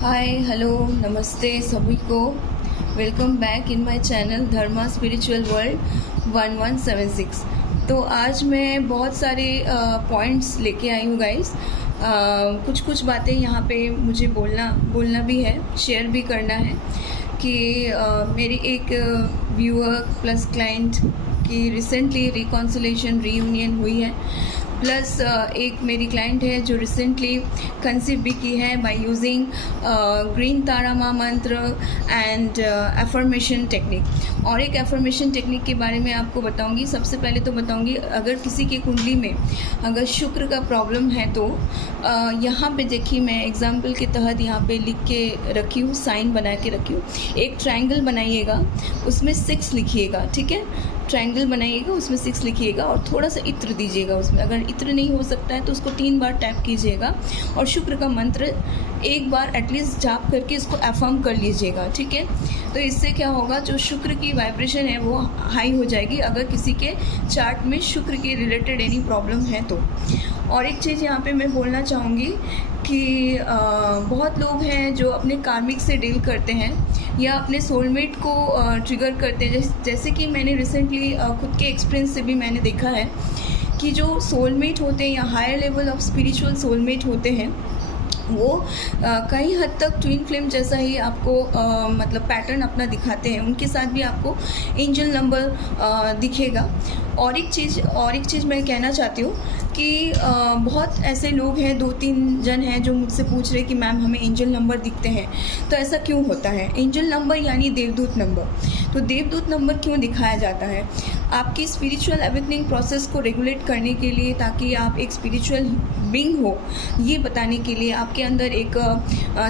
Hi hello नमस्ते सभी को। Welcome back in my channel Dharma spiritual world 1176। तो आज मैं बहुत सारे पॉइंट्स लेके आई हूँ गाइस। कुछ बातें यहाँ पे मुझे बोलना भी है, शेयर भी करना है कि मेरी एक व्यूअर प्लस क्लाइंट की रिसेंटली रिकॉन्सिलेशन रीयूनियन हुई है। प्लस एक मेरी क्लाइंट है जो रिसेंटली कंसीव भी की है बाय यूजिंग ग्रीन तारा माँ मंत्र एंड एफर्मेशन टेक्निक। और एक एफर्मेशन टेक्निक के बारे में आपको बताऊंगी। सबसे पहले तो बताऊंगी, अगर किसी के कुंडली में अगर शुक्र का प्रॉब्लम है तो यहाँ पे देखिए, मैं एग्जाम्पल के तहत यहाँ पे लिख के रखी हूँ, साइन बना के रखी हूँ। एक ट्रायंगल बनाइएगा, उसमें 6 लिखिएगा, ठीक है। ट्रायंगल बनाइएगा, उसमें 6 लिखिएगा और थोड़ा सा इत्र दीजिएगा उसमें। अगर इत्र नहीं हो सकता है तो उसको 3 बार टैप कीजिएगा और शुक्र का मंत्र एक बार एटलीस्ट जाप करके इसको अफर्म कर लीजिएगा, ठीक है। तो इससे क्या होगा, जो शुक्र की वाइब्रेशन है वो हाई हो जाएगी अगर किसी के चार्ट में शुक्र के रिलेटेड एनी प्रॉब्लम है तो। और एक चीज़ यहाँ पे मैं बोलना चाहूँगी कि बहुत लोग हैं जो अपने कार्मिक से डील करते हैं या अपने सोलमेट को ट्रिगर करते हैं। जैसे कि मैंने रिसेंटली खुद के एक्सपीरियंस से भी मैंने देखा है कि जो सोलमेट होते हैं या higher level of spiritual soulmate होते हैं वो कई हद तक ट्विन फ्लेम जैसा ही आपको मतलब पैटर्न अपना दिखाते हैं। उनके साथ भी आपको एंजल नंबर दिखेगा। और एक चीज़ मैं कहना चाहती हूँ कि बहुत ऐसे लोग हैं, 2-3 जन हैं जो मुझसे पूछ रहे कि मैम हमें एंजल नंबर दिखते हैं, तो ऐसा क्यों होता है। एंजल नंबर यानी देवदूत नंबर। तो देवदूत नंबर क्यों दिखाया जाता है, आपकी स्पिरिचुअल अवेकनिंग प्रोसेस को रेगुलेट करने के लिए, ताकि आप एक स्पिरिचुअल बीइंग हो ये बताने के लिए। आपके अंदर एक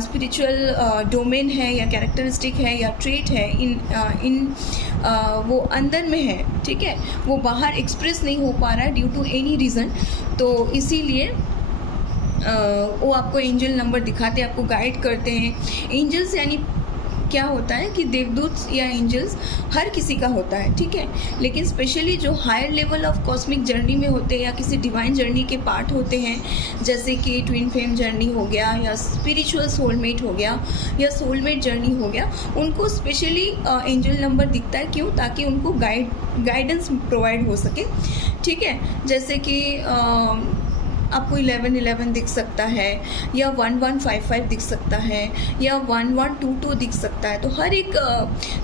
स्पिरिचुअल डोमेन है या कैरेक्टरिस्टिक है या ट्रेट है, इन वो अंदर में है, ठीक है। वो बाहर एक्सप्रेस नहीं हो पा रहा है ड्यू टू एनी रीज़न, तो इसीलिए वो आपको एंजल नंबर दिखाते हैं, आपको गाइड करते हैं। एंजल्स यानी क्या होता है कि देवदूत या एंजल्स हर किसी का होता है, ठीक है। लेकिन स्पेशली जो higher level of cosmic journey में होते हैं या किसी डिवाइन जर्नी के पार्ट होते हैं, जैसे कि ट्विन फ्लेम जर्नी हो गया या स्पिरिचुअल सोलमेट हो गया या सोलमेट जर्नी हो गया, उनको स्पेशली एंजल नंबर दिखता है। क्यों? ताकि उनको गाइडेंस प्रोवाइड हो सके, ठीक है। जैसे कि आपको 1111 दिख सकता है या 1155 दिख सकता है या 1122 दिख सकता है। तो हर एक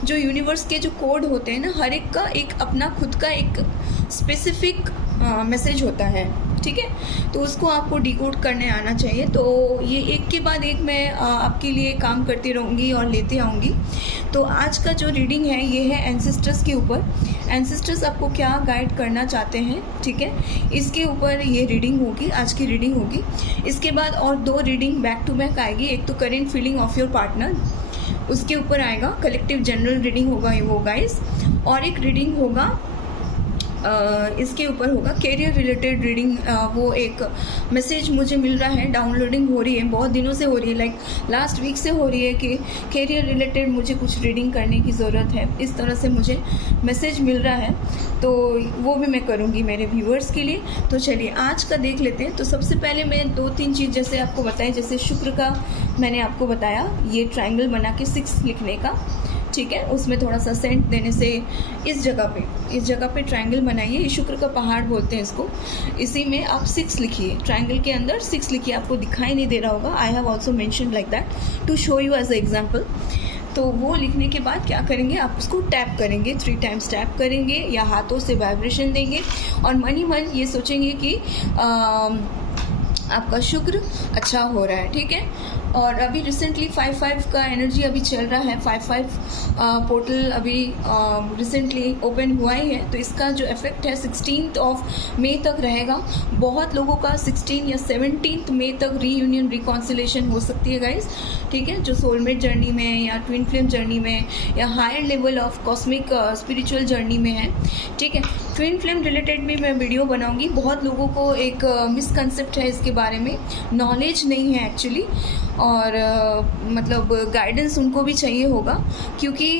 जो यूनिवर्स के जो कोड होते हैं ना, हर एक का एक अपना खुद का एक स्पेसिफिक मैसेज होता है, ठीक है। तो उसको आपको डिकोड करने आना चाहिए। तो ये एक के बाद एक मैं आपके लिए काम करती रहूँगी और लेते आऊँगी। तो आज का जो रीडिंग है ये है एंसेस्टर्स के ऊपर। एंसेस्टर्स आपको क्या गाइड करना चाहते हैं, ठीक है, इसके ऊपर ये रीडिंग होगी, आज की रीडिंग होगी। इसके बाद और 2 रीडिंग बैक टू बैक आएगी। एक तो current feeling of your partner, उसके ऊपर आएगा कलेक्टिव जनरल रीडिंग होगा वो गाइस। और एक रीडिंग होगा इसके ऊपर होगा कैरियर रिलेटेड रीडिंग। वो एक मैसेज मुझे मिल रहा है, डाउनलोडिंग हो रही है, बहुत दिनों से हो रही है, लाइक लास्ट वीक से हो रही है कि कैरियर रिलेटेड मुझे कुछ रीडिंग करने की ज़रूरत है। इस तरह से मुझे मैसेज मिल रहा है, तो वो भी मैं करूँगी मेरे व्यूअर्स के लिए। तो चलिए आज का देख लेते हैं। तो सबसे पहले मैं 2-3 चीज़ जैसे आपको बताई, जैसे शुक्र का मैंने आपको बताया, ये ट्रायंगल बना के 6 लिखने का, ठीक है। उसमें थोड़ा सा सेंट देने से इस जगह पे ट्रायंगल बनाइए। ये शुक्र का पहाड़ बोलते हैं इसको। इसी में आप 6 लिखिए, ट्रायंगल के अंदर 6 लिखिए। आपको दिखाई नहीं दे रहा होगा, I have also mention like that to show you as a example. तो वो लिखने के बाद क्या करेंगे, आप उसको टैप करेंगे, 3 टाइम्स टैप करेंगे या हाथों से वाइब्रेशन देंगे और मन ही मन ये सोचेंगे कि आपका शुक्र अच्छा हो रहा है, ठीक है। और अभी रिसेंटली 5-5 का एनर्जी अभी चल रहा है। 5-5 पोर्टल अभी रिसेंटली ओपन हुआ ही है, तो इसका जो इफेक्ट है 16 मई तक रहेगा। बहुत लोगों का 16 या 17 मई तक रीयूनियन रिकॉन्सिलेशन हो सकती है गाइस, ठीक है। जो सोलमेट जर्नी में या ट्विन फ्लेम जर्नी में या higher level of cosmic spiritual journey में है, ठीक है। ट्विन फ्लेम रिलेटेड भी मैं वीडियो बनाऊंगी। बहुत लोगों को एक मिसकंसेप्ट है इसके बारे में, नॉलेज नहीं है एक्चुअली, और मतलब गाइडेंस उनको भी चाहिए होगा। क्योंकि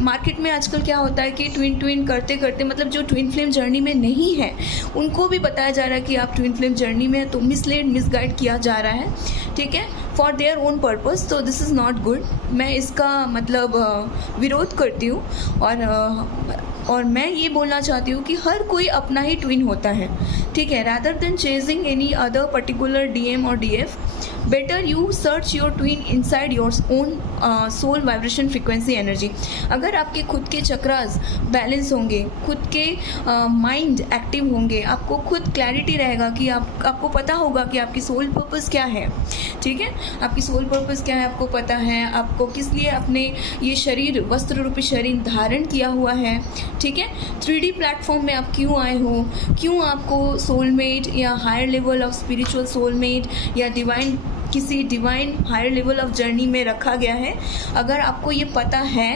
मार्केट में आजकल क्या होता है कि ट्विन करते करते, मतलब जो ट्विन फ्लेम जर्नी में नहीं है उनको भी बताया जा रहा है कि आप ट्विन फ्लेम जर्नी में हैं, तो मिसगाइड किया जा रहा है, ठीक है। फॉर देयर ओन पर्पस, तो दिस इज़ नॉट गुड। मैं इसका मतलब विरोध करती हूँ। और मैं ये बोलना चाहती हूँ कि हर कोई अपना ही ट्विन होता है, ठीक है। Rather than chasing any other particular DM और DF, better you search your twin inside your own soul vibration frequency energy. अगर आपके खुद के चक्रास बैलेंस होंगे, खुद के माइंड एक्टिव होंगे, आपको खुद क्लैरिटी रहेगा कि आपको पता होगा कि आपकी सोल पर्पस क्या है, ठीक है। आपकी सोल पर्पस क्या है आपको पता है, आपको किस लिए अपने ये शरीर, वस्त्र रूपी शरीर धारण किया हुआ है, ठीक है। 3D प्लेटफॉर्म में आप क्यों आए हो, क्यों आपको सोलमेट या higher level of spiritual soulmate या किसी divine higher level of journey में रखा गया है। अगर आपको ये पता है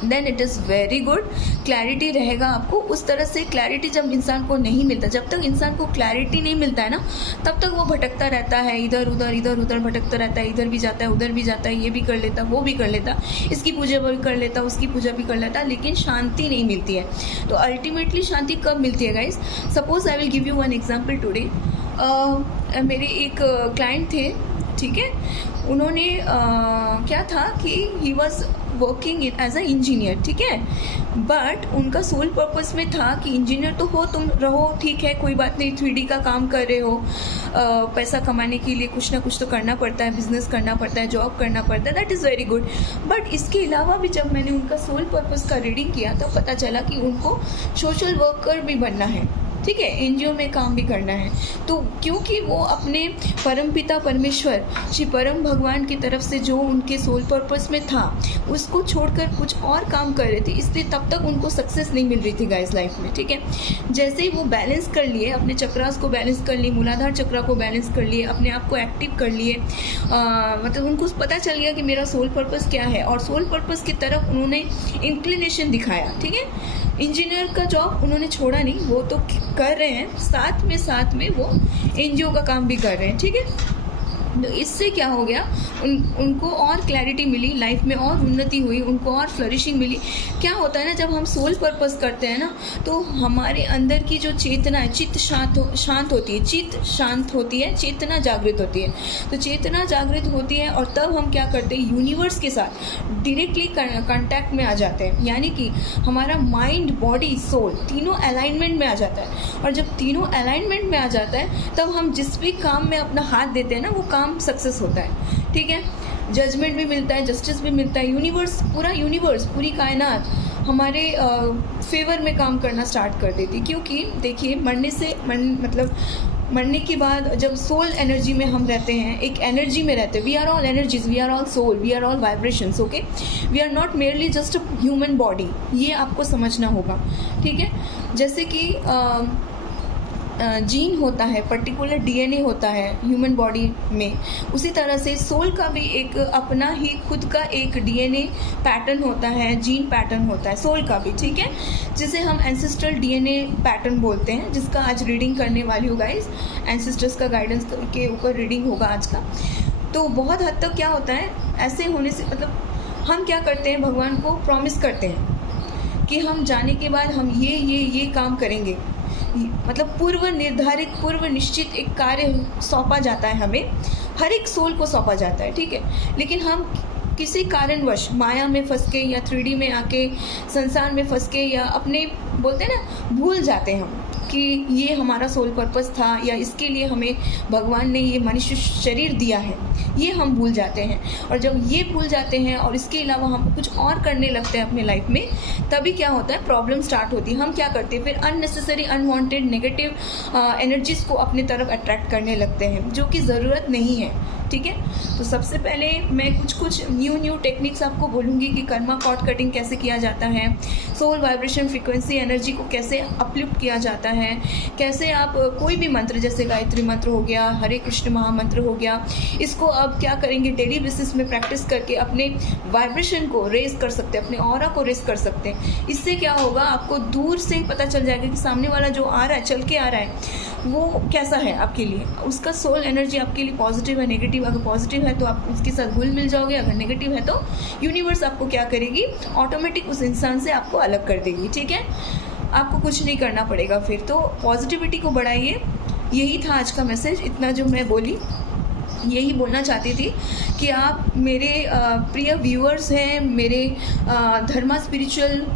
then it is very good. Clarity रहेगा आपको। उस तरह से क्लैरिटी जब इंसान को नहीं मिलता, जब तक इंसान को क्लैरिटी नहीं मिलता है ना, तब तक वो भटकता रहता है, इधर उधर भटकता रहता है, इधर भी जाता है उधर भी जाता है, ये भी कर लेता वो भी कर लेता, इसकी पूजा भी कर लेता उसकी पूजा भी कर लेता, लेकिन शांति नहीं मिलती है। तो अल्टीमेटली शांति कब मिलती है guys? Suppose I will give you one example today. मेरे एक क्लाइंट थे, ठीक है। उन्होंने क्या था कि he was working as a engineer, ठीक है। बट उनका सोल पर्पस में था कि इंजीनियर तो हो तुम रहो, ठीक है, कोई बात नहीं, 3D का काम कर रहे हो, पैसा कमाने के लिए कुछ ना कुछ तो करना पड़ता है, बिजनेस करना पड़ता है, जॉब करना पड़ता है, that is very good. But इसके अलावा भी जब मैंने उनका सोल पर्पस का रीडिंग किया तो पता चला कि उनको सोशल वर्कर भी बनना है, ठीक है, एनजीओ में काम भी करना है। तो क्योंकि वो अपने परमपिता परमेश्वर श्री परम भगवान की तरफ से जो उनके सोल पर्पस में था उसको छोड़कर कुछ और काम कर रहे थे, इसलिए तब तक उनको सक्सेस नहीं मिल रही थी गाइस लाइफ में, ठीक है। जैसे ही वो बैलेंस कर लिए, अपने चक्रास को बैलेंस कर लिए, मूलाधार चक्रा को बैलेंस कर लिए, अपने आप को एक्टिव कर लिए, मतलब उनको पता चल गया कि मेरा सोल पर्पस क्या है, और सोल पर्पस की तरफ उन्होंने इंक्लिनेशन दिखाया, ठीक है। इंजीनियर का जॉब उन्होंने छोड़ा नहीं, वो तो कर रहे हैं, साथ में वो एनजीओ का काम भी कर रहे हैं, ठीक है। तो इससे क्या हो गया, उनको और क्लैरिटी मिली लाइफ में, और उन्नति हुई, उनको और फ्लरिशिंग मिली। क्या होता है ना, जब हम सोल पर्पस करते हैं ना, तो हमारे अंदर की जो चेतना है, चित्त शांत होती है, चित्त शांत होती है, चेतना जागृत होती है। तो चेतना जागृत होती है और तब हम क्या करते हैं, यूनिवर्स के साथ डायरेक्टली कांटेक्ट में आ जाते हैं, यानी कि हमारा माइंड, बॉडी, सोल तीनों अलाइनमेंट में आ जाता है। और जब तीनों अलाइनमेंट में आ जाता है तब हम जिस भी काम में अपना हाथ देते हैं ना, वो काम सक्सेस होता है, ठीक है। जजमेंट भी मिलता है, जस्टिस भी मिलता है, पूरा यूनिवर्स, पूरी कायनात हमारे फेवर में काम करना स्टार्ट कर देती। क्योंकि देखिए, मरने के बाद जब सोल एनर्जी में हम रहते हैं, एक एनर्जी में रहते हैं, we are all energies, we are all soul, we are all vibrations, okay. We are not merely just a human body, ये आपको समझना होगा, ठीक है। जैसे कि जीन होता है, पर्टिकुलर डीएनए होता है ह्यूमन बॉडी में, उसी तरह से सोल का भी एक अपना ही खुद का एक डीएनए पैटर्न होता है, जीन पैटर्न होता है सोल का भी, ठीक है, जिसे हम एंसेस्ट्रल डीएनए पैटर्न बोलते हैं, जिसका आज रीडिंग करने वाली हूँ गाइस। एंसेस्टर्स का गाइडेंस के ऊपर रीडिंग होगा आज का। तो बहुत हद तक क्या होता है, ऐसे होने से मतलब हम क्या करते हैं, भगवान को प्रॉमिस करते हैं कि हम जाने के बाद हम ये काम करेंगे, मतलब पूर्व निर्धारित, पूर्व निश्चित एक कार्य सौंपा जाता है हमें, हर एक सोल को सौंपा जाता है, ठीक है। लेकिन हम किसी कारणवश माया में फंस के या 3D में आके, संसार में फंस के, या अपने बोलते हैं ना, भूल जाते हैं हम कि ये हमारा सोल पर्पस था, या इसके लिए हमें भगवान ने ये मनुष्य शरीर दिया है, ये हम भूल जाते हैं। और जब ये भूल जाते हैं और इसके अलावा हम कुछ और करने लगते हैं अपने लाइफ में, तभी क्या होता है, प्रॉब्लम स्टार्ट होती है। हम क्या करते हैं, फिर अननेसेसरी, अनवांटेड, नेगेटिव एनर्जीज को अपनी तरफ अट्रैक्ट करने लगते हैं, जो कि ज़रूरत नहीं है, ठीक है। तो सबसे पहले मैं कुछ न्यू टेक्निक्स आपको बोलूँगी कि कर्मा कॉर्ड कटिंग कैसे किया जाता है, सोल वाइब्रेशन फ्रीक्वेंसी एनर्जी को कैसे अपलिफ्ट किया जाता है, कैसे आप कोई भी मंत्र, जैसे गायत्री मंत्र हो गया, हरे कृष्ण महामंत्र हो गया, इसको अब क्या करेंगे, डेली बेसिस में प्रैक्टिस करके अपने वाइब्रेशन को रेज कर सकते हैं, अपने ऑरा को रेज कर सकते हैं। इससे क्या होगा, आपको दूर से ही पता चल जाएगा कि सामने वाला जो आ रहा है, चल के आ रहा है, वो कैसा है आपके लिए, उसका सोल एनर्जी आपके लिए पॉजिटिव है, नेगेटिव। अगर पॉजिटिव है तो आप उसके साथ घुल मिल जाओगे, अगर नेगेटिव है तो यूनिवर्स आपको क्या करेगी, ऑटोमेटिक उस इंसान से आपको अलग कर देगी, ठीक है। आपको कुछ नहीं करना पड़ेगा फिर। तो पॉजिटिविटी को बढ़ाइए, यही था आज का मैसेज, इतना जो मैं बोली। यही बोलना चाहती थी कि आप मेरे प्रिय व्यूअर्स हैं, मेरे धर्मा स्पिरिचुअल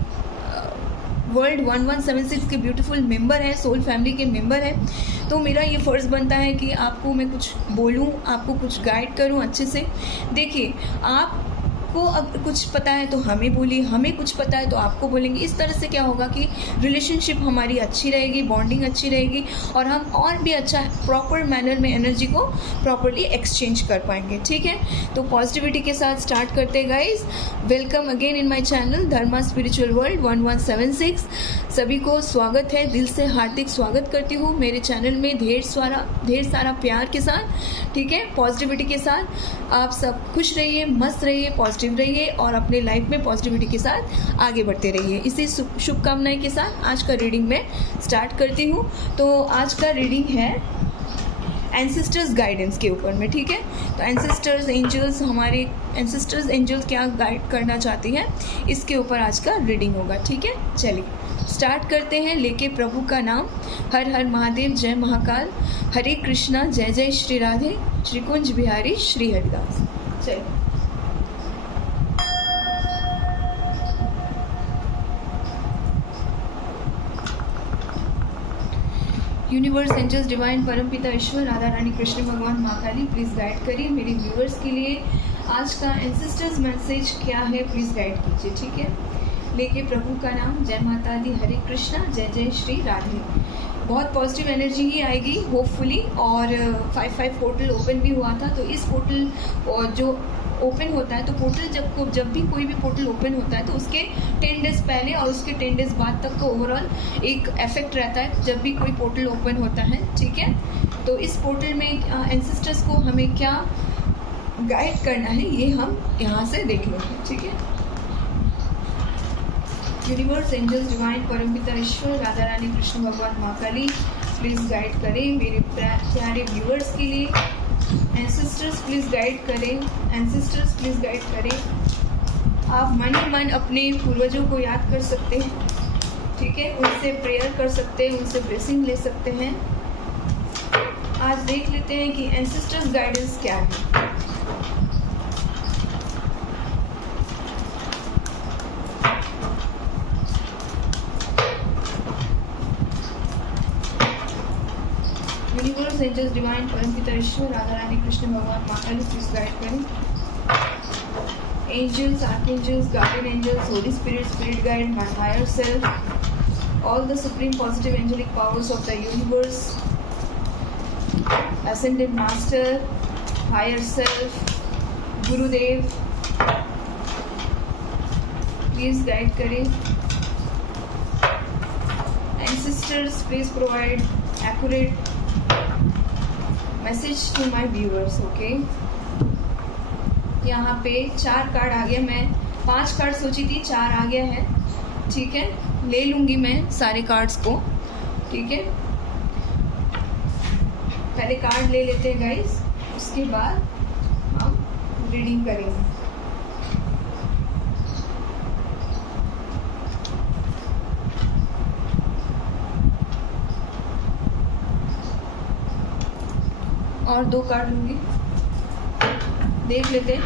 वर्ल्ड 1176 के ब्यूटीफुल मेंबर हैं, सोल फैमिली के मेंबर हैं। तो मेरा ये फ़र्ज़ बनता है कि आपको मैं कुछ बोलूं, आपको कुछ गाइड करूं अच्छे से। देखिए, आपको अगर कुछ पता है तो हमें बोलिए, हमें कुछ पता है तो आपको बोलेंगे। इस तरह से क्या होगा कि रिलेशनशिप हमारी अच्छी रहेगी, बॉन्डिंग अच्छी रहेगी और हम और भी अच्छा प्रॉपर मैनर में एनर्जी को प्रॉपरली एक्सचेंज कर पाएंगे। ठीक है, तो पॉजिटिविटी के साथ स्टार्ट करते हैं guys. Welcome again in my channel Dharma spiritual world 1176। सभी को स्वागत है, दिल से हार्दिक स्वागत करती हूँ मेरे चैनल में ढेर सारा प्यार के साथ। ठीक है, पॉजिटिविटी के साथ आप सब खुश रहिए, मस्त रहिए, पॉजिटिव रहिए और अपने लाइफ में पॉजिटिविटी के साथ आगे बढ़ते रहिए। इसी शुभकामनाएं के साथ आज का रीडिंग मैं स्टार्ट करती हूँ। तो आज का रीडिंग है एंसेस्टर्स गाइडेंस के ऊपर में। ठीक है, तो एंसेस्टर्स एंजल्स, हमारे एंसेस्टर्स एंजल्स क्या गाइड करना चाहती हैं, इसके ऊपर आज का रीडिंग होगा। ठीक है, चलिए स्टार्ट करते हैं। लेके प्रभु का नाम, हर हर महादेव, जय महाकाल, हरे कृष्णा, जय जय श्री राधे, श्री कुंज बिहारी, श्री हरिदास। चलिए, यूनिवर्स, एंजल्स, डिवाइन, परमपिता ईश्वर, राधा रानी, कृष्ण भगवान, माँ काली, प्लीज़ गाइड करिए मेरे व्यूअर्स के लिए। आज का एंसेस्टर्स मैसेज क्या है, प्लीज़ गाइड कीजिए। ठीक है, लेके प्रभु का नाम, जय माता दी, हरे कृष्णा, जय जय श्री राधे। बहुत पॉजिटिव एनर्जी ही आएगी होपफुली। और 5-5 पोर्टल ओपन भी हुआ था, तो इस पोर्टल जो ओपन होता है, तो पोर्टल जब भी कोई भी पोर्टल ओपन होता है तो उसके 10 डेज पहले और उसके 10 डेज बाद तक का ओवरऑल एक इफेक्ट रहता है जब भी कोई पोर्टल ओपन होता है। ठीक है, तो इस पोर्टल में एंसेस्टर्स को हमें क्या गाइड करना है ये हम यहाँ से देख लेंगे। ठीक है, यूनिवर्स, एंजल्स, डिवाइन, परमपिता ईश्वर, राधा रानी, कृष्ण भगवान, माँ काली, प्लीज़ गाइड करें मेरे प्यारे व्यूअर्स के लिए। एंसेस्टर्स प्लीज़ गाइड करें, एंसेस्टर्स प्लीज़ गाइड करें। आप मन ही मन अपने पूर्वजों को याद कर सकते हैं। ठीक है, उनसे प्रेयर कर सकते हैं, उनसे ब्लेसिंग ले सकते हैं। आज देख लेते हैं कि एंसेस्टर्स गाइडेंस क्या है। यूनिवर्स, एंजल्स, डिवाइन, परमपिता ईश्वर, राधा रानी, कृष्ण भगवान, माँ काली, प्लीज गाइड करें। Angels, archangels, guardian angels, holy spirit, spirit guide, my higher self, all the supreme positive angelic powers of the universe, ascended master, higher self, Gurudev, please guide करें। ancestors, please provide accurate message to my viewers. Okay, यहाँ पे 4 card आ गया। मैं 5 card सोची थी, 4 आ गया है। ठीक है, ले लूँगी मैं सारे कार्ड्स को। ठीक है, पहले कार्ड ले लेते हैं गाइस, उसके बाद हम रीडिंग करेंगे। और 2 कार्ड लूँगी, देख लेते हैं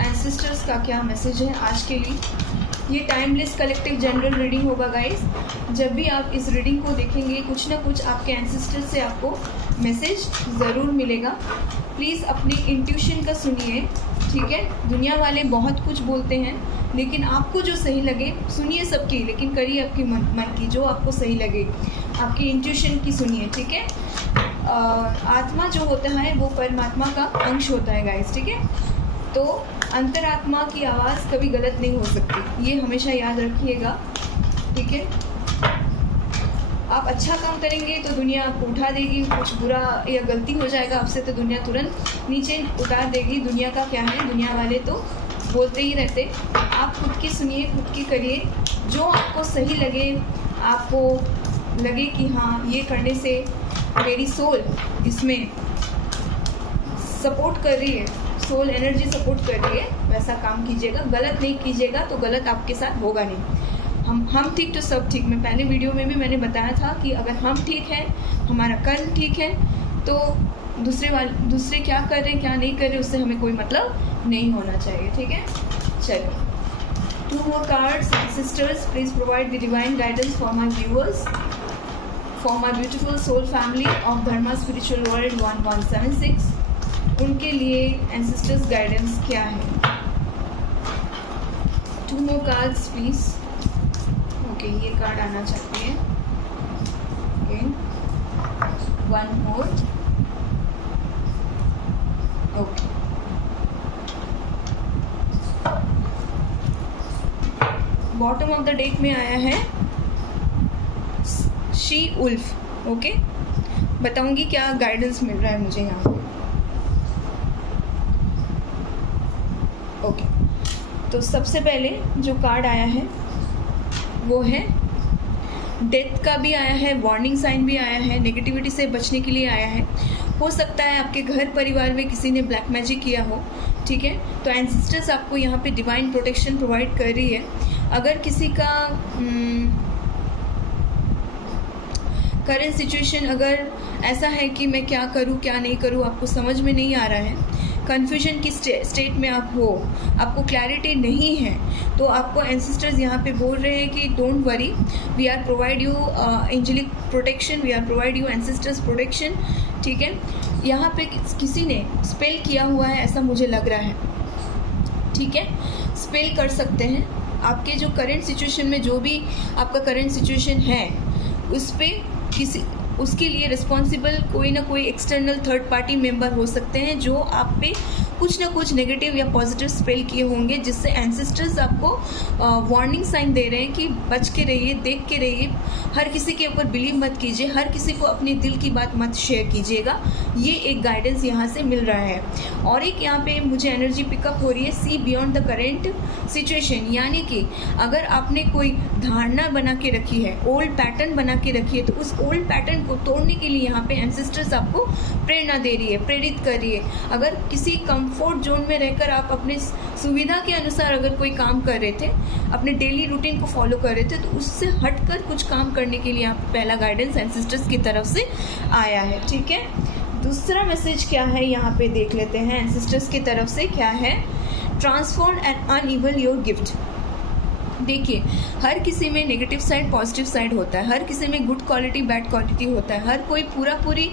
एंसेस्टर्स का क्या मैसेज है आज के लिए। ये टाइमलेस कलेक्टिव जनरल रीडिंग होगा गाइस। जब भी आप इस रीडिंग को देखेंगे, कुछ ना कुछ आपके एंसेस्टर्स से आपको मैसेज ज़रूर मिलेगा। प्लीज़ अपने इंट्यूशन का सुनिए। ठीक है, दुनिया वाले बहुत कुछ बोलते हैं, लेकिन आपको जो सही लगे सुनिए सबकी, लेकिन करिए आपकी मन की, जो आपको सही लगे आपकी इंट्यूशन की सुनिए। ठीक है, आत्मा जो होता है वो परमात्मा का अंश होता है गाइस। ठीक है, तो अंतरात्मा की आवाज़ कभी गलत नहीं हो सकती, ये हमेशा याद रखिएगा। ठीक है, आप अच्छा काम करेंगे तो दुनिया आपको उठा देगी, कुछ बुरा या गलती हो जाएगा आपसे तो दुनिया तुरंत नीचे उतार देगी। दुनिया का क्या है, दुनिया वाले तो बोलते ही रहते। आप खुद की सुनिए, खुद की करिए, जो आपको सही लगे, आपको लगे कि हाँ ये करने से मेरी सोल इसमें सपोर्ट कर रही है, सोल एनर्जी सपोर्ट कर रही है, वैसा काम कीजिएगा। गलत नहीं कीजिएगा तो गलत आपके साथ होगा नहीं। हम ठीक तो सब ठीक। मैं पहले वीडियो में भी मैंने बताया था कि अगर हम ठीक हैं, हमारा कर्म ठीक है, तो दूसरे क्या कर रहे हैं क्या नहीं कर रहे उससे हमें कोई मतलब नहीं होना चाहिए, ठीक है। चलो, 2 more cards. Sisters, please provide the divine guidance for my viewers, for my beautiful soul family of Dharma Spiritual World 1176. उनके लिए ancestors guidance क्या है? 2 more cards please. Okay, ये कार्ड आना चाहती है। Okay, 1 more. Okay. Bottom of the deck में आया है शी उल्फ। ओके, बताऊंगी क्या गाइडेंस मिल रहा है मुझे यहाँ पे। ओके, तो सबसे पहले जो कार्ड आया है वो है डेथ का भी आया है, वार्निंग साइन भी आया है, नेगेटिविटी से बचने के लिए आया है। हो सकता है आपके घर परिवार में किसी ने ब्लैक मैजिक किया हो, ठीक है। तो एंसेस्टर्स आपको यहाँ पे डिवाइन प्रोटेक्शन प्रोवाइड कर रही है। अगर किसी का करंट सिचुएशन अगर ऐसा है कि मैं क्या करूँ क्या नहीं करूँ, आपको समझ में नहीं आ रहा है, कन्फ्यूजन की स्टेट में आप हो, आपको क्लैरिटी नहीं है, तो आपको एंसेस्टर्स यहाँ पे बोल रहे हैं कि don't worry, we are provide you angelic protection, we are provide you ancestors protection, ठीक है। यहाँ पे किसी ने स्पेल किया हुआ है ऐसा मुझे लग रहा है, ठीक है। स्पेल कर सकते हैं आपके जो करंट सिचुएशन में, जो भी आपका करंट सिचुएशन है उस पर उसके लिए रिस्पॉन्सिबल कोई ना कोई एक्सटर्नल थर्ड पार्टी मेंबर हो सकते हैं जो आप पे कुछ ना कुछ नेगेटिव या पॉजिटिव स्पेल किए होंगे, जिससे एंसेस्टर्स आपको वार्निंग साइन दे रहे हैं कि बच के रहिए, देख के रहिए, हर किसी के ऊपर बिलीव मत कीजिए, हर किसी को अपने दिल की बात मत शेयर कीजिएगा। ये एक गाइडेंस यहाँ से मिल रहा है। और एक यहाँ पे मुझे एनर्जी पिकअप हो रही है see beyond the current situation, यानी कि अगर आपने कोई धारणा बना के रखी है, ओल्ड पैटर्न बना के रखी है, तो उस ओल्ड पैटर्न को तोड़ने के लिए यहाँ पे एंसेस्टर्स आपको प्रेरणा दे रही है, प्रेरित कर रही है। अगर किसी कंफर्ट जोन में रहकर आप अपने सुविधा के अनुसार अगर कोई काम कर रहे थे, अपने डेली रूटीन को फॉलो कर रहे थे, तो उससे हटकर कुछ काम करने के लिए आप पहला गाइडेंस एंसेस्टर्स की तरफ से आया है, ठीक है। दूसरा मैसेज क्या है यहाँ पे देख लेते हैं एंसेस्टर्स की तरफ से क्या है। Transform and unveil your gift. देखिए, हर किसी में नेगेटिव साइड पॉजिटिव साइड होता है, हर किसी में गुड क्वालिटी बैड क्वालिटी होता है, हर कोई पूरी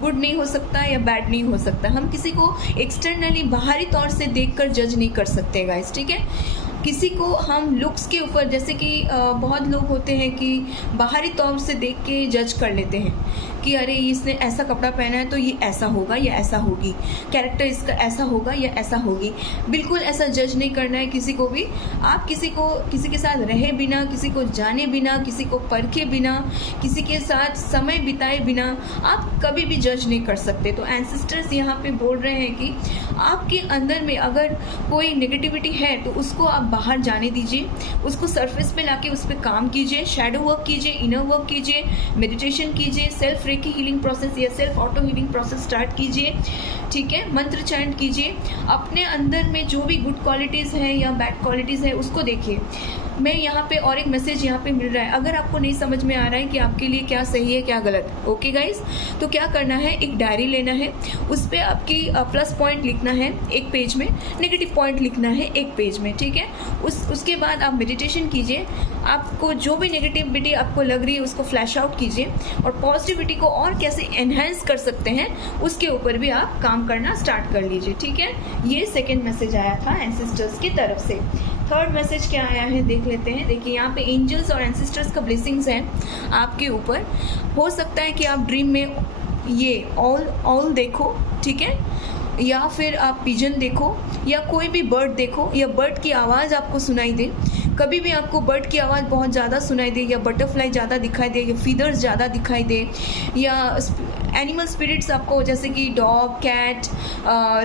गुड नहीं हो सकता या बैड नहीं हो सकता। हम किसी को एक्सटर्नली बाहरी तौर से देखकर जज नहीं कर सकते गाइस, ठीक है। किसी को हम लुक्स के ऊपर, जैसे कि बहुत लोग होते हैं कि बाहरी तौर से देख के जज कर लेते हैं कि अरे इसने ऐसा कपड़ा पहना है तो ये ऐसा होगा या ऐसा होगी, कैरेक्टर इसका ऐसा होगा या ऐसा होगी। बिल्कुल ऐसा जज नहीं करना है किसी को भी। आप किसी के साथ रहे बिना, किसी को जाने बिना, किसी को परखे बिना, किसी के साथ समय बिताए बिना आप कभी भी जज नहीं कर सकते। तो एंसेस्टर्स यहाँ पे बोल रहे हैं कि आपके अंदर में अगर कोई नेगेटिविटी है तो उसको आप बाहर जाने दीजिए, उसको सरफेस पे लाके उस पर काम कीजिए, शैडो वर्क कीजिए, इनर वर्क कीजिए, मेडिटेशन कीजिए, सेल्फ रेकी हीलिंग प्रोसेस या self auto healing process start कीजिए, ठीक है। मंत्र चैंट कीजिए, अपने अंदर में जो भी गुड क्वालिटीज़ हैं या बैड क्वालिटीज़ है उसको देखिए। मैं यहाँ पे और एक मैसेज यहाँ पे मिल रहा है, अगर आपको नहीं समझ में आ रहा है कि आपके लिए क्या सही है क्या गलत, ओके गाइस, तो क्या करना है, एक डायरी लेना है, उस पर आपकी प्लस पॉइंट लिखना है एक पेज में, नेगेटिव पॉइंट लिखना है एक पेज में, ठीक है। उसके बाद आप मेडिटेशन कीजिए, आपको जो भी नेगेटिविटी आपको लग रही है उसको फ्लैश आउट कीजिए, और पॉजिटिविटी को और कैसे एनहेंस कर सकते हैं उसके ऊपर भी आप काम करना स्टार्ट कर लीजिए, ठीक है। ये सेकेंड मैसेज आया था एंसेस्टर्स की तरफ से। थर्ड मैसेज क्या आया है देख लेते हैं। देखिए, यहाँ पे एंजल्स और एंसेस्टर्स का ब्लेसिंग्स हैं आपके ऊपर। हो सकता है कि आप ड्रीम में ये ऑल देखो, ठीक है, या फिर आप पिजन देखो या कोई भी बर्ड देखो या बर्ड की आवाज़ आपको सुनाई दे। कभी भी आपको बर्ड की आवाज़ बहुत ज़्यादा सुनाई दे या बटरफ्लाई ज़्यादा दिखाई दे या फीदर्स ज़्यादा दिखाई दे या एनिमल स्पिरिट्स आपको जैसे कि डॉग, कैट,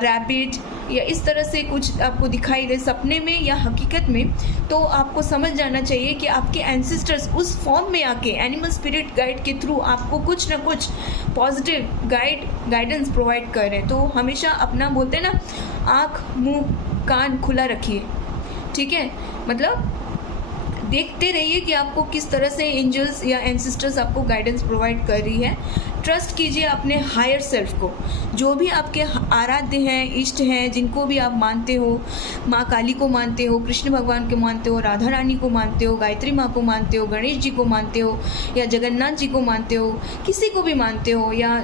रैबिट या इस तरह से कुछ आपको दिखाई दे सपने में या हकीकत में, तो आपको समझ जाना चाहिए कि आपके एंसेस्टर्स उस फॉर्म में आके एनिमल स्पिरिट गाइड के थ्रू आपको कुछ ना कुछ पॉजिटिव गाइडेंस प्रोवाइड कर रहे हैं। तो हमेशा अपना बोलते हैं ना, आँख मुंह कान खुला रखिए, ठीक है। मतलब देखते रहिए कि आपको किस तरह से एंजल्स या एंसेस्टर्स आपको गाइडेंस प्रोवाइड कर रही है। ट्रस्ट कीजिए अपने हायर सेल्फ को। जो भी आपके आराध्य हैं, इष्ट हैं, जिनको भी आप मानते हो, माँ काली को मानते हो, कृष्ण भगवान को मानते हो, राधा रानी को मानते हो, गायत्री माँ को मानते हो, गणेश जी को मानते हो, या जगन्नाथ जी को मानते हो, किसी को भी मानते हो, या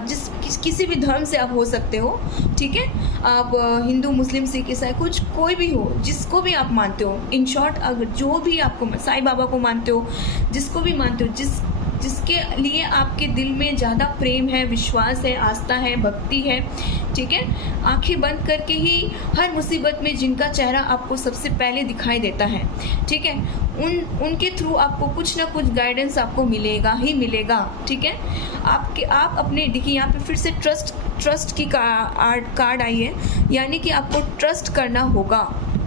किसी भी धर्म से आप हो सकते हो, ठीक है। आप हिंदू, मुस्लिम, सिख, ईसाई, कुछ कोई भी हो, जिसको भी आप मानते हो, इन शॉर्ट अगर जो भी आपको, साईं बाबा को मानते हो, जिसको भी मानते हो, जिसके लिए आपके दिल में ज़्यादा प्रेम है, विश्वास है, आस्था है, भक्ति है, ठीक है। आंखें बंद करके ही हर मुसीबत में जिनका चेहरा आपको सबसे पहले दिखाई देता है, ठीक है, उनके थ्रू आपको कुछ ना कुछ गाइडेंस आपको मिलेगा ही मिलेगा, ठीक है। आप अपने, देखिए यहाँ पे फिर से ट्रस्ट की कार्ड आई है, यानी कि आपको ट्रस्ट करना होगा,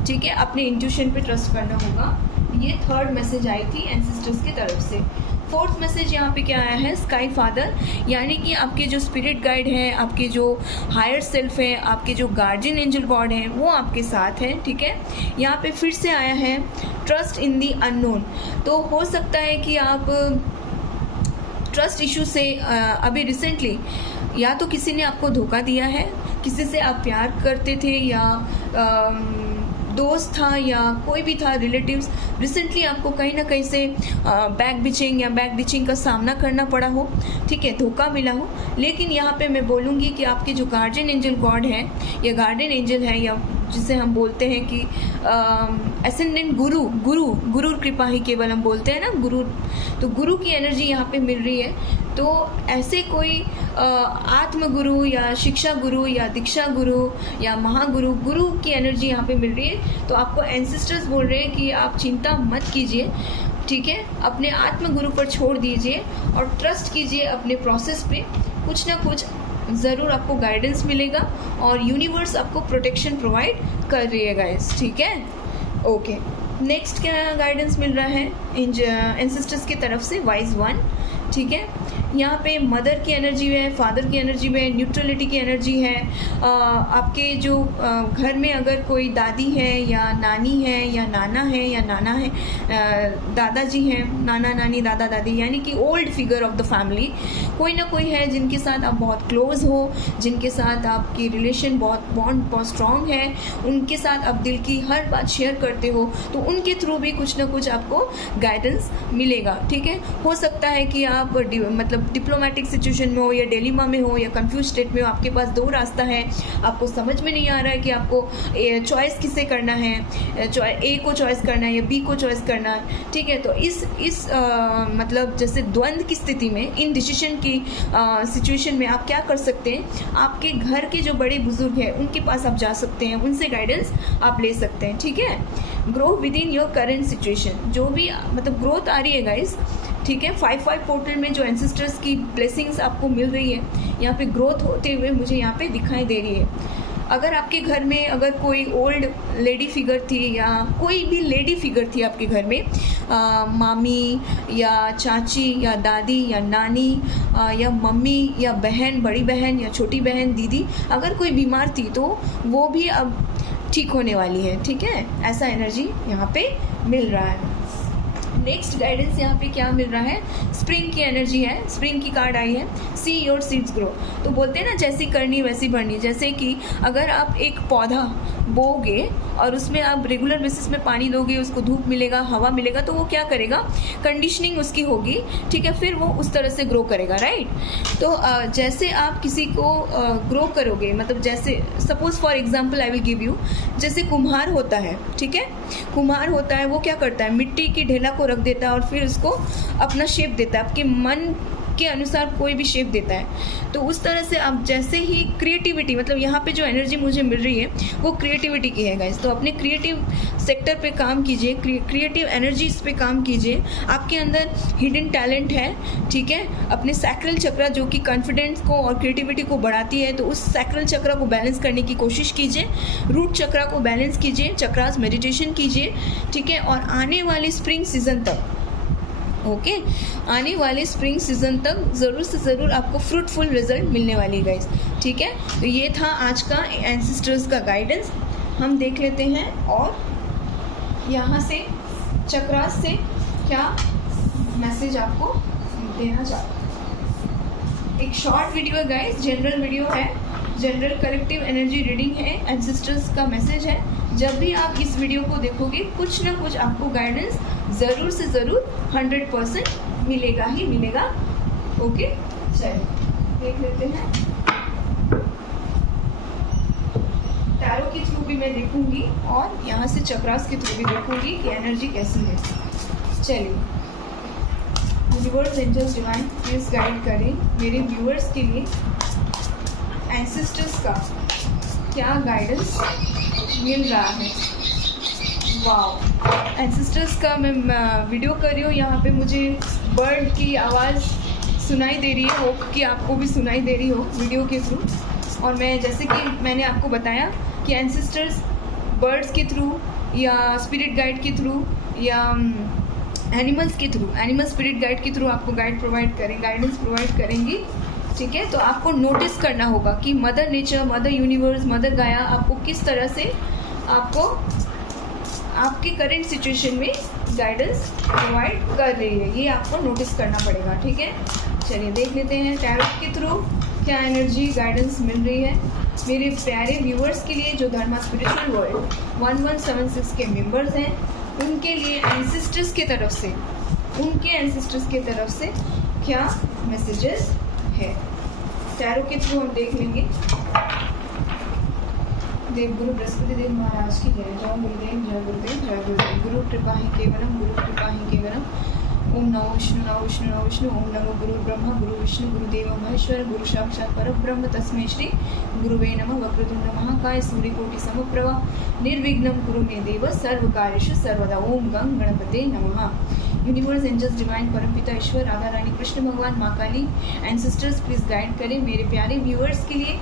ठीक है, अपने इंट्यूशन पे ट्रस्ट करना होगा। ये थर्ड मैसेज आई थी एंसेस्टर्स की तरफ से। फोर्थ मैसेज यहाँ पे क्या आया है, स्काई फादर, यानी कि आपके जो स्पिरिट गाइड हैं, आपके जो हायर सेल्फ है, आपके जो गार्जियन एंजल गॉड हैं, वो आपके साथ हैं, ठीक है। यहाँ पे फिर से आया है ट्रस्ट इन दी अननोन। तो हो सकता है कि आप ट्रस्ट इशू से अभी रिसेंटली या तो किसी ने आपको धोखा दिया है, किसी से आप प्यार करते थे, या दोस्त था, या कोई भी था, रिलेटिव्स, रिसेंटली आपको कहीं ना कहीं से बैक बिचिंग या बैक डिचिंग का सामना करना पड़ा हो, ठीक है, धोखा मिला हो। लेकिन यहाँ पे मैं बोलूँगी कि आपके जो गार्जियन एंजल गॉड है या गार्डियन एंजल है, या जिसे हम बोलते हैं कि एसेंडेंट गुरु कृपा ही केवल हम बोलते हैं ना, गुरु, तो गुरु की एनर्जी यहाँ पे मिल रही है। तो ऐसे कोई आत्मगुरु या शिक्षा गुरु या दीक्षा गुरु या गुरु की एनर्जी यहाँ पे मिल रही है। तो आपको एंसेस्टर्स बोल रहे हैं कि आप चिंता मत कीजिए, ठीक है, अपने आत्मगुरु पर छोड़ दीजिए और ट्रस्ट कीजिए अपने प्रोसेस पे, कुछ ना कुछ ज़रूर आपको गाइडेंस मिलेगा और यूनिवर्स आपको प्रोटेक्शन प्रोवाइड कर रही है गाइस, ठीक है। ओके, नेक्स्ट क्या गाइडेंस मिल रहा है एंसेस्टर्स की तरफ से, वाइज वन, ठीक है। यहाँ पे मदर की एनर्जी है, फादर की एनर्जी है, न्यूट्रलिटी की एनर्जी है। आपके जो घर में अगर कोई दादी है या नानी है या नाना है या नाना है, दादाजी हैं, नाना नानी, दादा दादी, यानी कि old figure of the family, कोई ना कोई है जिनके साथ आप बहुत क्लोज हो, जिनके साथ आपकी रिलेशन बॉन्ड बहुत स्ट्रॉन्ग है, उनके साथ आप दिल की हर बात शेयर करते हो, तो उनके थ्रू भी कुछ ना कुछ आपको गाइडेंस मिलेगा, ठीक है। हो सकता है कि आप मतलब डिप्लोमेटिक सिचुएशन में हो या डिलेमा में हो या कंफ्यूज स्टेट में हो, आपके पास दो रास्ता है, आपको समझ में नहीं आ रहा है कि आपको चॉइस किसे करना है, ए को चॉइस करना है या बी को चॉइस करना है, ठीक है। तो इस मतलब जैसे द्वंद्व की स्थिति में, इन डिसीजन की सिचुएशन में आप क्या कर सकते हैं, आपके घर के जो बड़े बुजुर्ग हैं उनके पास आप जा सकते हैं, उनसे गाइडेंस आप ले सकते हैं, ठीक है। Grow with in your current situation, जो भी मतलब ग्रोथ आ रही है गाइस, ठीक है। 5-5 पोर्टल में जो एंसेस्टर्स की ब्लेसिंग्स आपको मिल रही है, यहाँ पे ग्रोथ होते हुए मुझे यहाँ पे दिखाई दे रही है। अगर आपके घर में अगर कोई ओल्ड लेडी फिगर थी या कोई भी लेडी फिगर थी आपके घर में, मामी या चाची या दादी या नानी या मम्मी या बहन, बड़ी बहन या छोटी बहन, दीदी, अगर कोई बीमार थी तो वो भी अब ठीक होने वाली है, ठीक है। ऐसा एनर्जी यहाँ पे मिल रहा है। नेक्स्ट गाइडेंस यहाँ पे क्या मिल रहा है, स्प्रिंग की एनर्जी है, स्प्रिंग की कार्ड आई है, सी योर सीड्स ग्रो। तो बोलते हैं ना, जैसी करनी वैसी भरनी। जैसे कि अगर आप एक पौधा बोओगे और उसमें आप रेगुलर बेसिस में पानी दोगे, उसको धूप मिलेगा, हवा मिलेगा, तो वो क्या करेगा, कंडीशनिंग उसकी होगी, ठीक है, फिर वो उस तरह से ग्रो करेगा, राइट। तो जैसे आप किसी को ग्रो करोगे, मतलब जैसे suppose for example I will give you, जैसे कुम्हार होता है, ठीक है, कुम्हार होता है, वो क्या करता है, मिट्टी की ढेला को रख देता है और फिर उसको अपना शेप देता है, आपके मन के अनुसार कोई भी शेप देता है। तो उस तरह से आप जैसे ही क्रिएटिविटी, मतलब यहाँ पे जो एनर्जी मुझे मिल रही है वो क्रिएटिविटी की है गाइस। तो अपने क्रिएटिव सेक्टर पे काम कीजिए, क्रिएटिव एनर्जीज पे काम कीजिए। आपके अंदर हिडन टैलेंट है, ठीक है। अपने सैक्रल चक्र जो कि कॉन्फिडेंस को और क्रिएटिविटी को बढ़ाती है, तो उस सैक्रल चक्र को बैलेंस करने की कोशिश कीजिए। रूट चक्र को बैलेंस कीजिए, चक्रास मेडिटेशन कीजिए, ठीक है। और आने वाले स्प्रिंग सीजन तक, ओके, आने वाले स्प्रिंग सीजन तक ज़रूर से ज़रूर आपको फ्रूटफुल रिजल्ट मिलने वाली गाइस, ठीक है। तो ये था आज का एंसेस्टर्स का गाइडेंस। हम देख लेते हैं और यहाँ से चक्रास से क्या मैसेज आपको देना चाहता हूँ। एक शॉर्ट वीडियो है गाइस, जनरल वीडियो है, जनरल कलेक्टिव एनर्जी रीडिंग है, एंसेस्टर्स का मैसेज है। जब भी आप इस वीडियो को देखोगे कुछ ना कुछ आपको गाइडेंस ज़रूर से ज़रूर 100% मिलेगा ही मिलेगा। ओके, चलिए देख लेते हैं। टैरो के थ्रू भी मैं देखूंगी और यहाँ से चक्रास के थ्रू भी देखूंगी कि एनर्जी कैसी है। चलिए, universe angels divine please guide करें मेरे व्यूअर्स के लिए एंसेस्टर्स का क्या गाइडेंस मिल रहा है। वाओ, एंसेस्टर्स का मैं वीडियो कर रही हूँ, यहाँ पे मुझे बर्ड की आवाज़ सुनाई दे रही है, होप कि आपको भी सुनाई दे रही हो वीडियो के थ्रू। और मैं जैसे कि मैंने आपको बताया कि एंसेस्टर्स बर्ड्स के थ्रू या स्पिरिट गाइड के थ्रू या एनिमल्स के थ्रू, एनिमल स्पिरिट गाइड के थ्रू आपको गाइडेंस प्रोवाइड करेंगी। ठीक है, तो आपको नोटिस करना होगा कि mother nature, mother universe, mother गाया आपको किस तरह से आपको आपके करंट सिचुएशन में गाइडेंस प्रोवाइड कर रही है, ये आपको नोटिस करना पड़ेगा। ठीक है, चलिए देख लेते हैं टैरो के थ्रू क्या एनर्जी गाइडेंस मिल रही है मेरे प्यारे व्यूअर्स के लिए जो धर्मा स्पिरिचुअल वर्ल्ड 1176 के मेंबर्स हैं, उनके लिए एंसेस्टर्स की तरफ से, उनके एंसेस्टर्स की तरफ से क्या मैसेजेस है। टैरो के थ्रू हम देख लेंगे। देव गुरु बृहस्पति देव महाराज की जय। जय गुरुदेव, जय गुरुदेव, जय गुरुदेव। गुरु कृपा ही केवलम, गुरु कृपा ही केवलम। ओम नमो विष्णु, नमो विष्णु, नमो विष्णु। ओम नमो गुरु ब्रह्मा, गुरु विष्णु, गुरुदेव महेश्वर, गुरु साक्षात् परब्रह्म तस्मै श्री गुरुवे नमः। वक्रतुंड महाकाय सूर्यकोटि समप्रभा निर्विघ्नं कुरु मे देव सर्वकार्येषु सर्वदा। ओम गं गणपते नमः। यूनिवर्स एंजल्स डिवाइन परमपिता ईश्वर राधा रानी कृष्ण भगवान माँ काली एंसेस्टर्स प्लीज गाइड करें मेरे प्यारे व्यूअर्स के लिए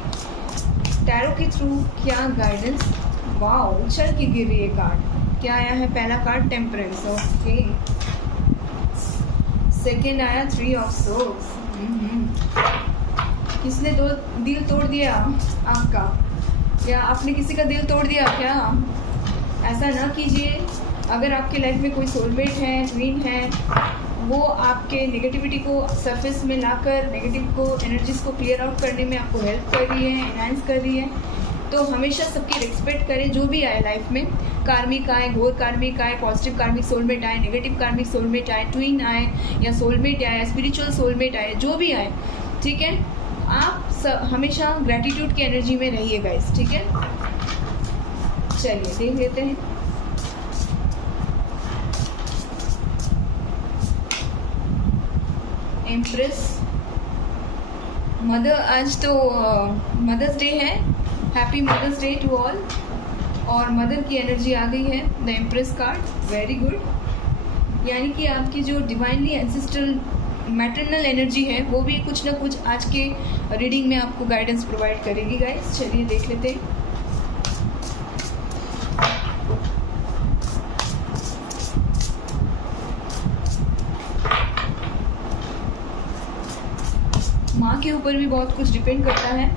टैरो के थ्रू क्या गाइडेंस। वाओ, उछल के गिर रही है कार्ड। क्या आया है? पहला कार्ड टेम्परेंस, ओके। सेकेंड आया 3 ऑफ सोर्ड्स। किसने दिल तोड़ दिया आपका? या आपने किसी का दिल तोड़ दिया क्या? ऐसा ना कीजिए। अगर आपके लाइफ में कोई सोलमेट है, ट्विन है, वो आपके नेगेटिविटी को सरफेस में लाकर नेगेटिव को एनर्जीज को क्लियर आउट करने में आपको हेल्प कर रही है, एनहांस कर रही है, तो हमेशा सबकी रिस्पेक्ट करें। जो भी आए लाइफ में, कार्मिक आए, घोर कार्मिक आए, पॉजिटिव कार्मिक सोलमेट आए, नेगेटिव कार्मिक सोलमेट आए, ट्विन आए या सोलमेट आए, स्पिरिचुअल सोलमेट आए, जो भी आए, ठीक है, आप हमेशा ग्रैटिट्यूड की एनर्जी में रहिए गाइस। ठीक है, चलिए देख लेते हैं। एम्प्रेस मदर, आज तो मदर्स डे है, happy mother's day to all. और मदर की एनर्जी आ गई है, the empress card, very good. यानी कि आपकी जो डिवाइनली एंसेस्ट्रल मैटरनल एनर्जी है वो भी कुछ ना कुछ आज के रीडिंग में आपको गाइडेंस प्रोवाइड करेगी गाइस। चलिए देख लेते हैं। माँ के ऊपर भी बहुत कुछ डिपेंड करता है,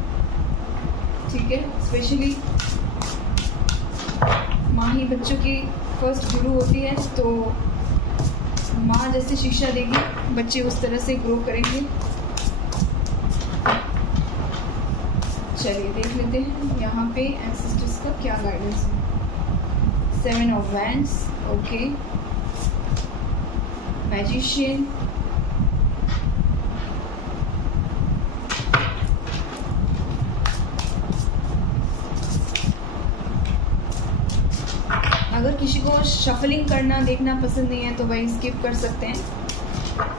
ठीक है, स्पेशली माँ ही बच्चों की फर्स्ट गुरु होती है, तो माँ जैसे शिक्षा देगी बच्चे उस तरह से ग्रो करेंगे। चलिए देख लेते हैं यहाँ पे एंसेस्टर्स का क्या गाइडेंस है। 7 ऑफ वैंड्स, ओके। मैजिशियन, अगर किसी को शफलिंग करना देखना पसंद नहीं है तो भाई स्किप कर सकते हैं,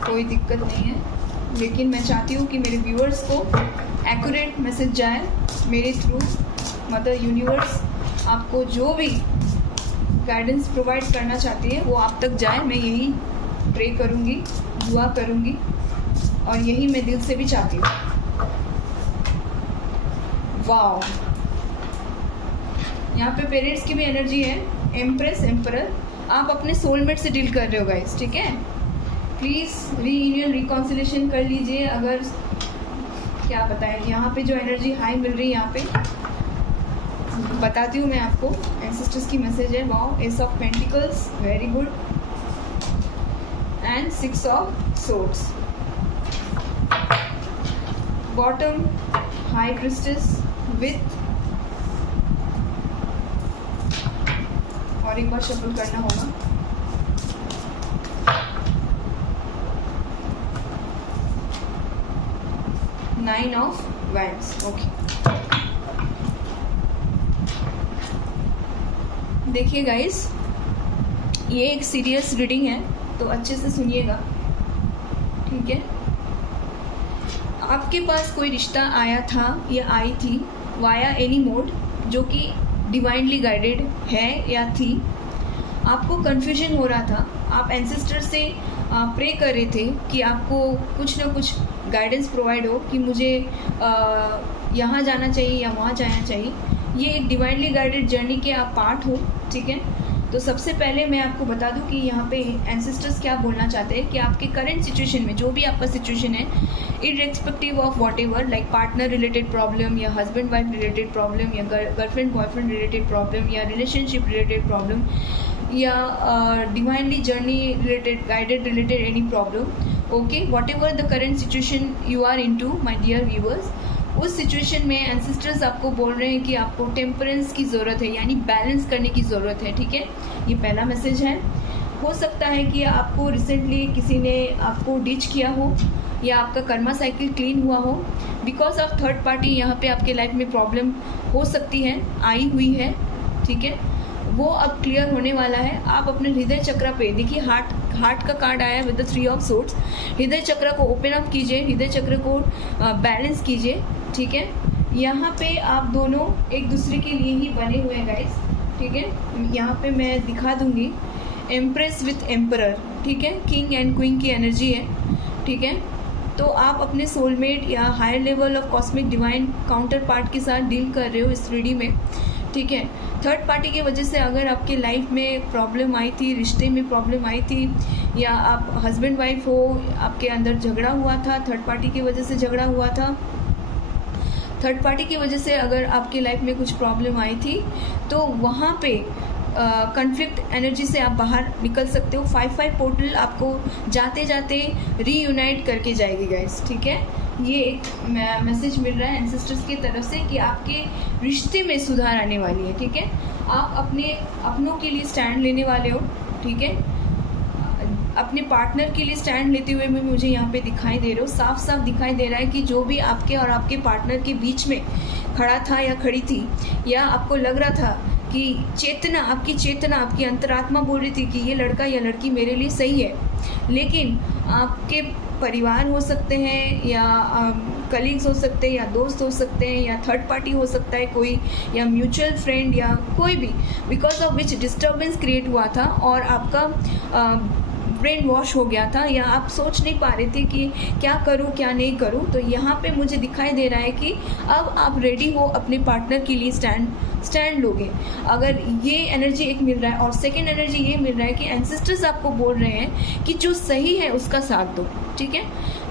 कोई दिक्कत नहीं है। लेकिन मैं चाहती हूँ कि मेरे व्यूअर्स को एक्यूरेट मैसेज जाए मेरे थ्रू। मदर यूनिवर्स आपको जो भी गाइडेंस प्रोवाइड करना चाहती है वो आप तक जाए, मैं यही प्रे करूँगी, दुआ करूँगी और यही मैं दिल से भी चाहती हूँ। वाओ, यहाँ पे पेरेंट्स की भी एनर्जी है। एम्प्रेस, एम्परर, आप अपने सोलमेट से डील कर रहे हो गाइस, ठीक है। प्लीज़ रीयूनियन, रिकॉन्सिलेशन कर लीजिए। अगर क्या बताएं, यहाँ पे जो एनर्जी हाई मिल रही है, यहाँ पे बताती हूँ मैं आपको, एंसेस्टर्स की मैसेज है। Wow, S of pentacles, very good, and 6 of swords. Bottom high priestess with, और एक बार शफल करना होगा, नाइन ऑफ वैंड्स। ओके, देखिए गाइस, ये एक सीरियस रीडिंग है तो अच्छे से सुनिएगा, ठीक है। आपके पास कोई रिश्ता आया था या आई थी वाया एनी मोड, जो कि डिवाइनली गाइडेड है या थी। आपको कन्फ्यूजन हो रहा था, आप एंसेस्टर से प्रे कर रहे थे कि आपको कुछ ना कुछ गाइडेंस प्रोवाइड हो कि मुझे यहाँ जाना चाहिए या वहाँ जाना चाहिए। ये एक डिवाइनली गाइडेड जर्नी के आप पार्ट हो, ठीक है। तो सबसे पहले मैं आपको बता दूं कि यहाँ पे एंसेस्टर्स क्या बोलना चाहते हैं कि आपके करंट सिचुएशन में, जो भी आपका सिचुएशन है, irrespective of whatever, like partner related problem या हस्बैंड वाइफ रिलेटेड प्रॉब्लम या गर्लफ्रेंड बॉयफ्रेंड रिलेटेड प्रॉब्लम या रिलेशनशिप रिलेटेड प्रॉब्लम या divinely journey related guided related any problem, okay, whatever the current situation you are in to my dear viewers, उस situation में ancestors आपको बोल रहे हैं कि आपको टेम्परेंस की ज़रूरत है, यानी बैलेंस करने की ज़रूरत है, ठीक है। ये पहला मैसेज है। हो सकता है कि आपको रिसेंटली किसी ने आपको डिच किया हो या आपका कर्मा साइकिल क्लीन हुआ हो, बिकॉज ऑफ थर्ड पार्टी यहाँ पे आपके लाइफ में प्रॉब्लम हो सकती है, आई हुई है, ठीक है। वो अब क्लियर होने वाला है। आप अपने हृदय चक्र पे देखिए, हार्ट का कार्ड आया विद द 3 ऑफ सोर्ड्स। हृदय चक्र को ओपन अप कीजिए, हृदय चक्र को बैलेंस कीजिए, ठीक है। यहाँ पे आप दोनों एक दूसरे के लिए ही बने हुए हैं गाइस, ठीक है। यहाँ पे मैं दिखा दूंगी एम्प्रेस विथ एम्परर, ठीक है, किंग एंड क्वीन की एनर्जी है, ठीक है। तो आप अपने सोलमेट या higher level of cosmic divine counterpart के साथ डील कर रहे हो इस 3D में, ठीक है। थर्ड पार्टी की वजह से अगर आपके लाइफ में प्रॉब्लम आई थी, रिश्ते में प्रॉब्लम आई थी, या आप हस्बैंड वाइफ हो, आपके अंदर झगड़ा हुआ था, थर्ड पार्टी की वजह से झगड़ा हुआ था, थर्ड पार्टी की वजह से अगर आपके लाइफ में कुछ प्रॉब्लम आई थी, तो वहाँ पे कन्फ्लिक्ट एनर्जी से आप बाहर निकल सकते हो। 5-5 पोर्टल आपको जाते जाते रीयूनाइट करके जाएगी गाइस, ठीक है। ये एक मैसेज मिल रहा है एंसेस्टर्स की तरफ से कि आपके रिश्ते में सुधार आने वाली है, ठीक है। आप अपनों के लिए स्टैंड लेने वाले हो, ठीक है। अपने पार्टनर के लिए स्टैंड लेते हुए भी मुझे यहाँ पे दिखाई दे रहे हो, साफ साफ दिखाई दे रहा है कि जो भी आपके और आपके पार्टनर के बीच में खड़ा था या खड़ी थी, या आपको लग रहा था कि चेतना, आपकी अंतरात्मा बोल रही थी कि ये लड़का या लड़की मेरे लिए सही है, लेकिन आपके परिवार हो सकते हैं या कलीग्स हो सकते हैं या दोस्त हो सकते हैं या थर्ड पार्टी हो सकता है कोई, या म्यूचुअल फ्रेंड या कोई भी, because of which disturbance create हुआ था और आपका ब्रेन वॉश हो गया था, या आप सोच नहीं पा रहे थे कि क्या करूं क्या नहीं करूं। तो यहाँ पे मुझे दिखाई दे रहा है कि अब आप रेडी हो अपने पार्टनर के लिए स्टैंड लोगे। अगर ये एनर्जी एक मिल रहा है, और सेकेंड एनर्जी ये मिल रहा है कि एंसेस्टर्स आपको बोल रहे हैं कि जो सही है उसका साथ दो, ठीक है।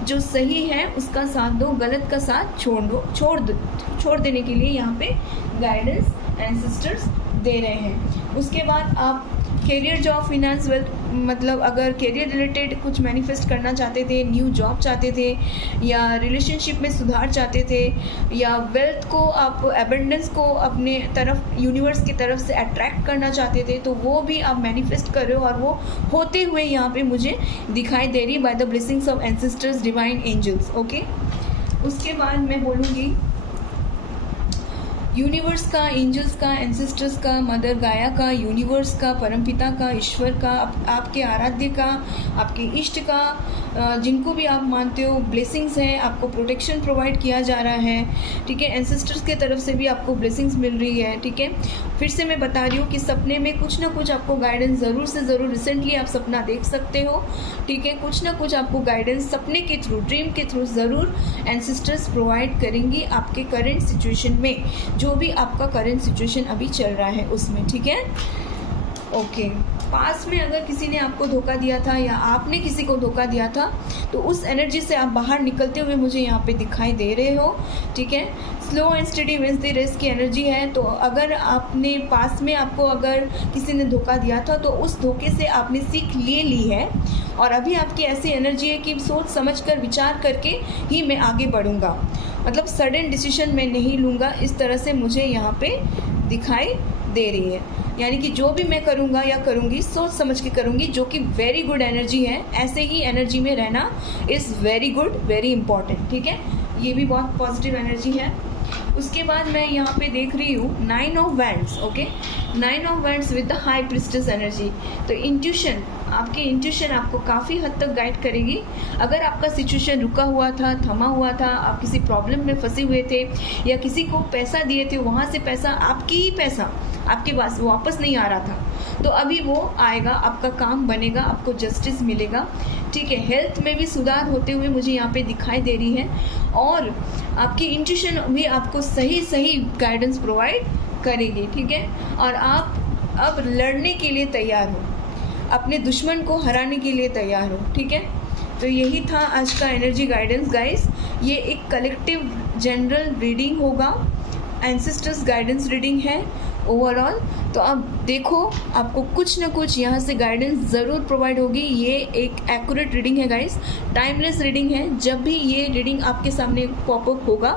जो सही है उसका साथ दो, गलत का साथ छोड़ देने के लिए यहाँ पे गाइडेंस एंसेस्टर्स दे रहे हैं। उसके बाद आप कैरियर, जॉब, फिनेंस, वेल्थ, मतलब अगर कैरियर रिलेटेड कुछ मैनिफेस्ट करना चाहते थे, न्यू जॉब चाहते थे, या रिलेशनशिप में सुधार चाहते थे, या वेल्थ को आप एबंडेंस को अपने तरफ यूनिवर्स की तरफ से अट्रैक्ट करना चाहते थे, तो वो भी आप मैनिफेस्ट कर रहे हो और वो होते हुए यहाँ पे मुझे दिखाई दे रही by the blessings of ancestors, divine angels, okay. उसके बाद मैं बोलूँगी यूनिवर्स का, एंजल्स का, एंसेस्टर्स का, मदर गाया का, यूनिवर्स का, परमपिता का, ईश्वर का, आपके आराध्य का, आपके इष्ट का, जिनको भी आप मानते हो, ब्लेसिंग्स हैं, आपको प्रोटेक्शन प्रोवाइड किया जा रहा है, ठीक है। एंसेस्टर्स की तरफ से भी आपको ब्लेसिंग्स मिल रही है, ठीक है। फिर से मैं बता रही हूँ कि सपने में कुछ ना कुछ आपको गाइडेंस ज़रूर से ज़रूर, रिसेंटली आप सपना देख सकते हो, ठीक है। कुछ ना कुछ आपको गाइडेंस सपने के थ्रू, ड्रीम के थ्रू ज़रूर एंसेस्टर्स प्रोवाइड करेंगी आपके करेंट सिचुएशन में, जो भी आपका करंट सिचुएशन अभी चल रहा है उसमें, ठीक है, ओके। पास में अगर किसी ने आपको धोखा दिया था या आपने किसी को धोखा दिया था, तो उस एनर्जी से आप बाहर निकलते हुए मुझे यहाँ पे दिखाई दे रहे हो, ठीक है। Slow and steady wins the race की एनर्जी है। तो अगर आपने पास में आपको अगर किसी ने धोखा दिया था, तो उस धोखे से आपने सीख ले ली है, और अभी आपकी ऐसी एनर्जी है कि सोच समझ कर, विचार करके ही मैं आगे बढ़ूँगा, मतलब सडन डिसीजन मैं नहीं लूँगा, इस तरह से मुझे यहाँ पे दिखाई दे रही है। यानी कि जो भी मैं करूँगा या करूँगी सोच समझ के करूँगी, जो कि वेरी गुड एनर्जी है। ऐसे ही एनर्जी में रहना is very good, very important, ठीक है। ये भी बहुत पॉजिटिव एनर्जी है। उसके बाद मैं यहाँ पे देख रही हूँ 9 of wands, okay. 9 of wands with the high priestess energy. तो इंट्यूशन, आपकी इंट्यूशन आपको काफ़ी हद तक गाइड करेगी। अगर आपका सिचुएशन रुका हुआ था, थमा हुआ था, आप किसी प्रॉब्लम में फंसे हुए थे या किसी को पैसा दिए थे, वहाँ से पैसा आपकी ही पैसा आपके पास वापस नहीं आ रहा था, तो अभी वो आएगा, आपका काम बनेगा, आपको जस्टिस मिलेगा, ठीक है। हेल्थ में भी सुधार होते हुए मुझे यहाँ पे दिखाई दे रही है और आपकी इंट्यूशन भी आपको सही गाइडेंस प्रोवाइड करेगी, ठीक है। और आप अब लड़ने के लिए तैयार हो, अपने दुश्मन को हराने के लिए तैयार हो, ठीक है। तो यही था आज का एनर्जी गाइडेंस गाइस। ये एक कलेक्टिव जनरल रीडिंग होगा, एंसेस्टर्स गाइडेंस रीडिंग है ओवरऑल। तो अब देखो, आपको कुछ ना कुछ यहाँ से गाइडेंस ज़रूर प्रोवाइड होगी। ये एक एक्यूरेट रीडिंग है गाइस, टाइमलेस रीडिंग है। जब भी ये रीडिंग आपके सामने पॉपअप होगा,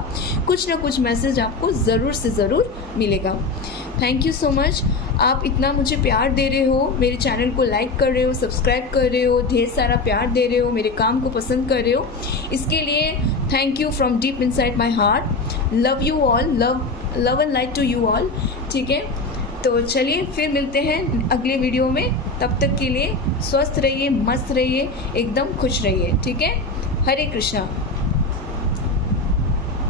कुछ ना कुछ मैसेज आपको ज़रूर से ज़रूर मिलेगा। Thank you so much. आप इतना मुझे प्यार दे रहे हो, मेरे चैनल को लाइक कर रहे हो, सब्सक्राइब कर रहे हो, ढेर सारा प्यार दे रहे हो, मेरे काम को पसंद कर रहे हो, इसके लिए thank you from deep inside my heart. Love you all, love and light to you all, ठीक है। तो चलिए फिर मिलते हैं अगले वीडियो में। तब तक के लिए स्वस्थ रहिए, मस्त रहिए, एकदम खुश रहिए, ठीक है। हरे कृष्णा।